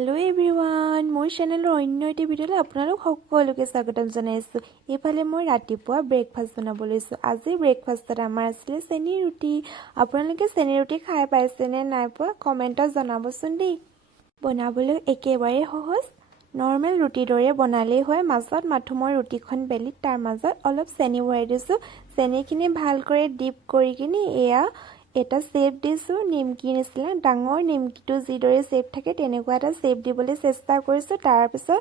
Hello everyone मोर चेनेলৰ অন্য এটা ভিডিঅ'লৈ আপোনালোক সকলোকে স্বাগতম জনাইছো। এইফালে মই ৰাতিপুৱা ব্ৰেকফাষ্ট বনাব লৈছো। আজি ব্ৰেকফাষ্টত আমাৰ আছিল চেনি ৰুটি। আপোনালোকে চেনি ৰুটি খাই পাইছে নে নাই পোৱা কমেন্টত জনাবচোন দেই। বনাবলৈ একেবাৰে সহজ, নৰ্মেল ৰুটি দৰে বনালেই হয়। মাজত মাথো মই ৰুটিখন বেলি তাৰ মাজত অলপ চেনি ভৰাই দিছো। চেনিখিনি ভালকৈ ডিপ কৰি কিনি এয়া এটা শেপ দিছো। নিমকি নিচিনা ডাঙৰ নিমকিটো যিদৰে শেপ থাকে তেনেকুৱা এটা শেপ দিবলৈ চেষ্টা কৰিছো। তাৰ পিছত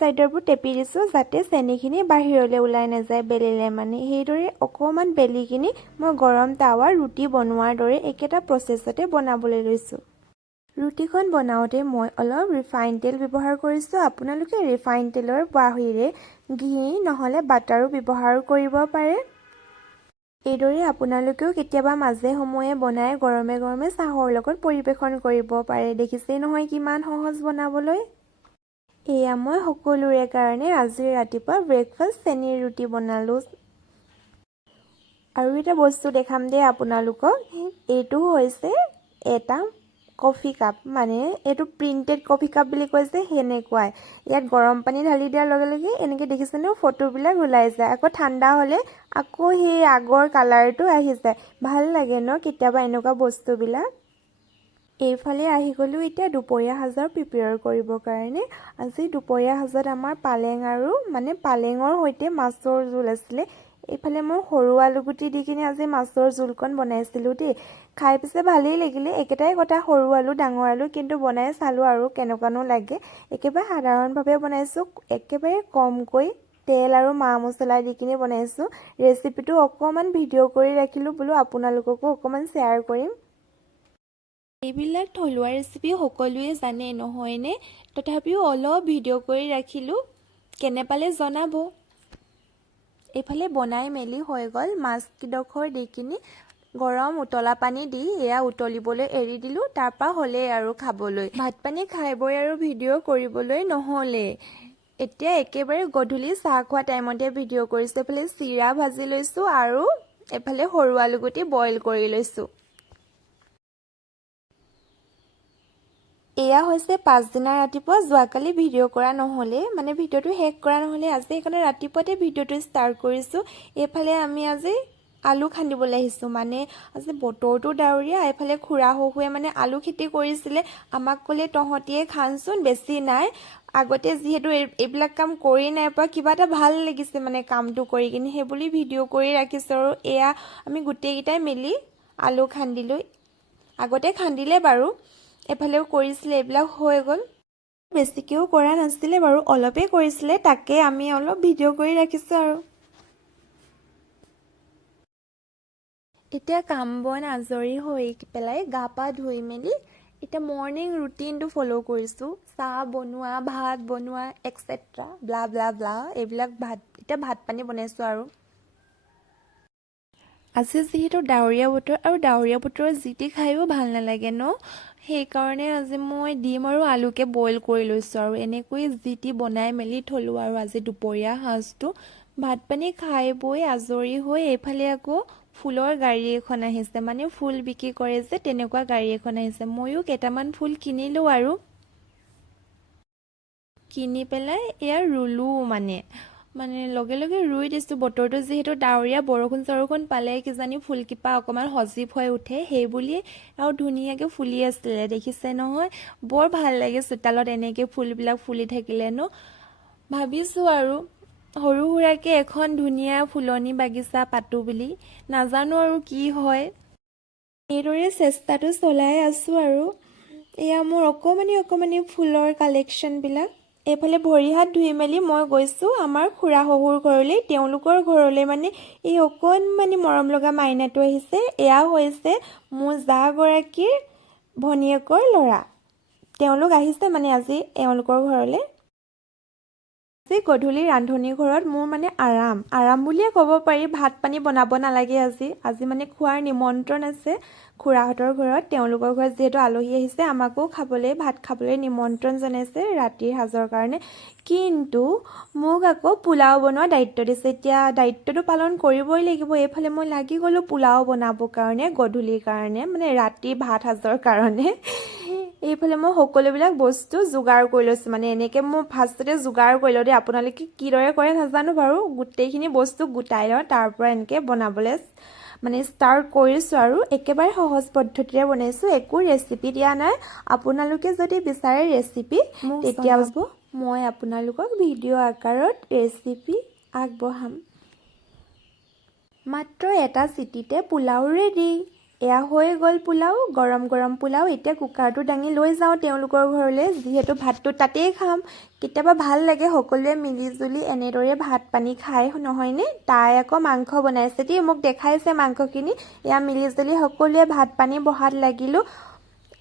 সাইডৰবোৰ টেপি দিছো যাতে চেনিখিনি বাহিৰলৈ ওলাই নাযায় বেলিলে মানে। সেইদৰে অকমান বেলি কিনি মই গৰম তাৱাৰ ৰুটি বনোৱাৰ দৰে একেটা প্ৰচেছতে বনাবলৈ লৈছো। ৰুটিখন বনাওতে মই অলপ ৰিফাইন তেল ব্যৱহাৰ কৰিছো। আপোনালোকে ৰিফাইন তেলৰ বাহিৰে ঘি নহলে বাটাৰো ব্যৱহাৰ কৰিব পাৰে। এইদৰে আপোনালোকেও কেতিয়াবা মাজে সময়ে বনাই গৰমে গৰমে চাহৰ লগত পৰিবেশন কৰিব পাৰে। দেখিছেই নহয় কিমান সহজ বনাবলৈ। এয়া মই সকলোৰে কাৰণে আজি ৰাতিপুৱা ব্ৰেকফাষ্ট চেনিৰ ৰুটি বনালো। আৰু এটা বস্তু দেখাম দে আপোনালোকক। এইটো হৈছে এটা কফি কাপ, মানে এইটো প্ৰিন্টেড কফি কাপ বুলি কৈছে সেনেকুৱাই। ইয়াত গৰম পানী ঢালি দিয়াৰ লগে লগে এনেকে দেখিছেনে ফটোবিলাক ওলাই যায়। আকৌ ঠাণ্ডা হলে আকৌ সেই আগৰ কালাৰটো আহি যায়। ভাল লাগে ন কেতিয়াবা এনেকুৱা বস্তুবিলাক। এইফালে আহি গলো এতিয়া দুপৰীয়া সাজৰ প্ৰিপেয়াৰ কৰিবৰ কাৰণে। আজি দুপৰীয়া সাজত আমাৰ পালেং আৰু মানে পালেঙৰ সৈতে মাছৰ জোল আছিলে। এইফালে মই সৰু আলু গুটি দি কিনে আজি মাছৰ জোলকণ বনাইছিলো দেই। খাই পিছে ভালেই লাগিলে। একেটাই কথা সৰু আলু ডাঙৰ আলু, কিন্তু বনাই চালো আৰু কেনেকুৱানো লাগে। একেবাৰে সাধাৰণভাৱে বনাইছো, একেবাৰে কমকৈ তেল আৰু মা মছলা দি কিনে বনাইছো। ৰেচিপিটো অকমান ভিডিঅ' কৰি ৰাখিলো বোলো আপোনালোককো অকমান শ্বেয়াৰ কৰিম। এইবিলাক থলুৱা ৰেচিপি সকলোৱে জানে নহয়নে, তথাপিও অলপ ভিডিঅ' কৰি ৰাখিলো, কেনে পালে জনাব। এইফালে বনাই মেলি হৈ গ'ল। মাছকিডোখৰ দি কিনি গৰম উতলা পানী দি এয়া উতলিবলৈ এৰি দিলো। তাৰপৰা হ'লেই আৰু খাবলৈ। ভাত পানী খাই বৈ আৰু ভিডিঅ' কৰিবলৈ নহ'লে। এতিয়া একেবাৰে গধূলি চাহ খোৱা টাইমতে ভিডিঅ' কৰিছো। এইফালে চিৰা ভাজি লৈছো আৰু এইফালে সৰু আলু গুটি বইল কৰি লৈছো। এয়া হৈছে পাছদিনা ৰাতিপুৱা। যোৱাকালি ভিডিঅ' কৰা নহ'লে, মানে ভিডিঅ'টো শেষ কৰা নহ'লে, আজি সেইকাৰণে ৰাতিপুৱাতে ভিডিঅ'টো ষ্টাৰ্ট কৰিছো। এইফালে আমি আজি আলু খান্দিবলৈ আহিছো। মানে আজি বতৰটো ডাৱৰীয়া। এইফালে খুৰা শহুৱে মানে আলু খেতি কৰিছিলে। আমাক ক'লে তহঁতিয়ে খানচোন, বেছি নাই। আগতে যিহেতু এইবিলাক কাম কৰি নাই পোৱা, কিবা এটা ভাল লাগিছে মানে কামটো কৰি কিনে, সেইবুলি ভিডিঅ' কৰি ৰাখিছো। আৰু এয়া আমি গোটেইকেইটাই মিলি আলু খান্দিলো। আগতে খান্দিলে বাৰু, এফালেও কৰিছিলে। এইবিলাক হৈ গ'ল। বেছিকেও কৰা নাছিলে বাৰু, অলপেই কৰিছিলে। তাকে আমি অলপ ভিডিঅ' কৰি ৰাখিছো আৰু। এতিয়া কাম বন আজৰি হৈ পেলাই গা পা ধুই মেলি এতিয়া মৰ্ণিং ৰুটিনটো ফ'ল' কৰিছো। চাহ বনোৱা, ভাত বনোৱা, এক্সেট্ৰা ব্লা ব্লা ব্লা এইবিলাক এতিয়া ভাত পানী বনাইছো আৰু। আজি যিহেতু ডাৱৰীয়া বতৰ, আৰু ডাৱৰীয়া বতৰত যি টি খায়ো ভাল নালাগে ন, সেইকাৰণে আজি মই ডিম আৰু আলুকে বইল কৰি লৈছো আৰু এনেকৈ যি টি বনাই মেলি থলো আৰু আজি দুপৰীয়া সাজটো। ভাত পানী খাই বৈ আজৰি হৈ এইফালে আকৌ ফুলৰ গাড়ী এখন আহিছে, মানে ফুল বিক্ৰী কৰে যে তেনেকুৱা গাড়ী এখন আহিছে। ময়ো কেইটামান ফুল কিনিলো আৰু কিনি পেলাই এয়া ৰুলো। মানে লগে লগে ৰুই দিছো। বতৰটো যিহেতু ডাৱৰীয়া, বৰষুণ চৰষুণ পালে কিজানি ফুলকিপা অকমান সজীৱ হৈ উঠে, সেই বুলি আৰু ধুনীয়াকে ফুলি আছিলে। দেখিছে নহয়, বৰ ভাল লাগে চোতালত এনেকে ফুলবিলাক ফুলি থাকিলে ন। ভাবিছো আৰু সৰু সুৰাকে এখন ধুনীয়া ফুলনি বাগিচা পাতো বুলি। নাজানো আৰু কি হয়। এইদৰে চেষ্টাটো চলাই আছো আৰু। এয়া মোৰ অকমানি ফুলৰ কালেকশ্যন বিলাক। এইফালে ভৰি হাত ধুই মেলি মই গৈছো আমাৰ খুৰা শহুৰ ঘৰলৈ। তেওঁলোকৰ ঘৰলৈ মানে এই অকণমানি মৰম লগা মাইনাটো আহিছে। এয়া হৈছে মোৰ জা গৰাকীৰ ভনীয়েকৰ ল'ৰা। তেওঁলোক আহিছে মানে আজি এওঁলোকৰ ঘৰলৈ। আজি গধূলি ৰান্ধনি ঘৰত মোৰ মানে আৰাম বুলিয়ে ক'ব পাৰি। ভাত পানী বনাব নালাগে আজি মানে খোৱাৰ নিমন্ত্ৰণ আছে খুৰাহঁতৰ ঘৰত। তেওঁলোকৰ ঘৰত যিহেতু আলহী আহিছে, আমাকো ভাত খাবলৈ নিমন্ত্ৰণ জনাইছে ৰাতিৰ সাজৰ কাৰণে। কিন্তু মোক আকৌ পোলাও বনোৱা দায়িত্ব দিছে। এতিয়া দায়িত্বটো পালন কৰিবই লাগিব। এইফালে মই লাগি গ'লো পোলাও বনাবৰ কাৰণে, গধূলিৰ কাৰণে, মানে ৰাতিৰ ভাত সাজৰ কাৰণে। এইফালে মই সকলোবিলাক বস্তু যোগাৰ কৰি লৈছোঁ মানে এনেকৈ মই ফাৰ্ষ্টতে যোগাৰ কৰি লওঁ দেই আপোনালোকে কিদৰে কৰে নাজানো বাৰু গোটেইখিনি বস্তু গোটাই লওঁ তাৰ পৰা এনেকৈ বনাবলৈ মানে ষ্টাৰ্ট কৰিছোঁ আৰু একেবাৰে সহজ পদ্ধতিৰে বনাইছোঁ একো ৰেচিপি দিয়া নাই আপোনালোকে যদি বিচাৰে ৰেচিপি তেতিয়া মই আপোনালোকক ভিডিঅ' আকাৰত ৰেচিপি আগবঢ়াম মাত্ৰ এটা চিটিতে পোলাও ৰেডি এয়া হৈ গ'ল পোলাও গৰম গৰম পোলাও এতিয়া কুকাৰটো দাঙি লৈ যাওঁ তেওঁলোকৰ ঘৰলৈ যিহেতু ভাতটো তাতেই খাম কেতিয়াবা ভাল লাগে সকলোৱে মিলিজুলি এনেদৰে ভাত পানী খাই নহয়নে তাই আকৌ মাংস বনাইছে দেই মোক দেখাইছে মাংসখিনি এয়া মিলিজুলি সকলোৱে ভাত পানী বহাত লাগিলোঁ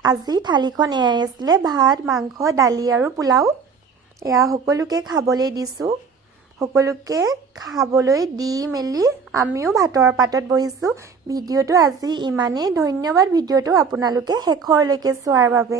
আজি থালিখন এয়াই আছিলে ভাত মাংস দালি আৰু পোলাও এয়া সকলোকে খাবলৈ দিছোঁ সকলোকে খাবলৈ দি মেলি আমিও ভাতৰ পাতত বহিছোঁ ভিডিঅ'টো আজি ইমানেই ধন্যবাদ ভিডিঅ'টো আপোনালোকে শেষলৈকে চোৱাৰ বাবে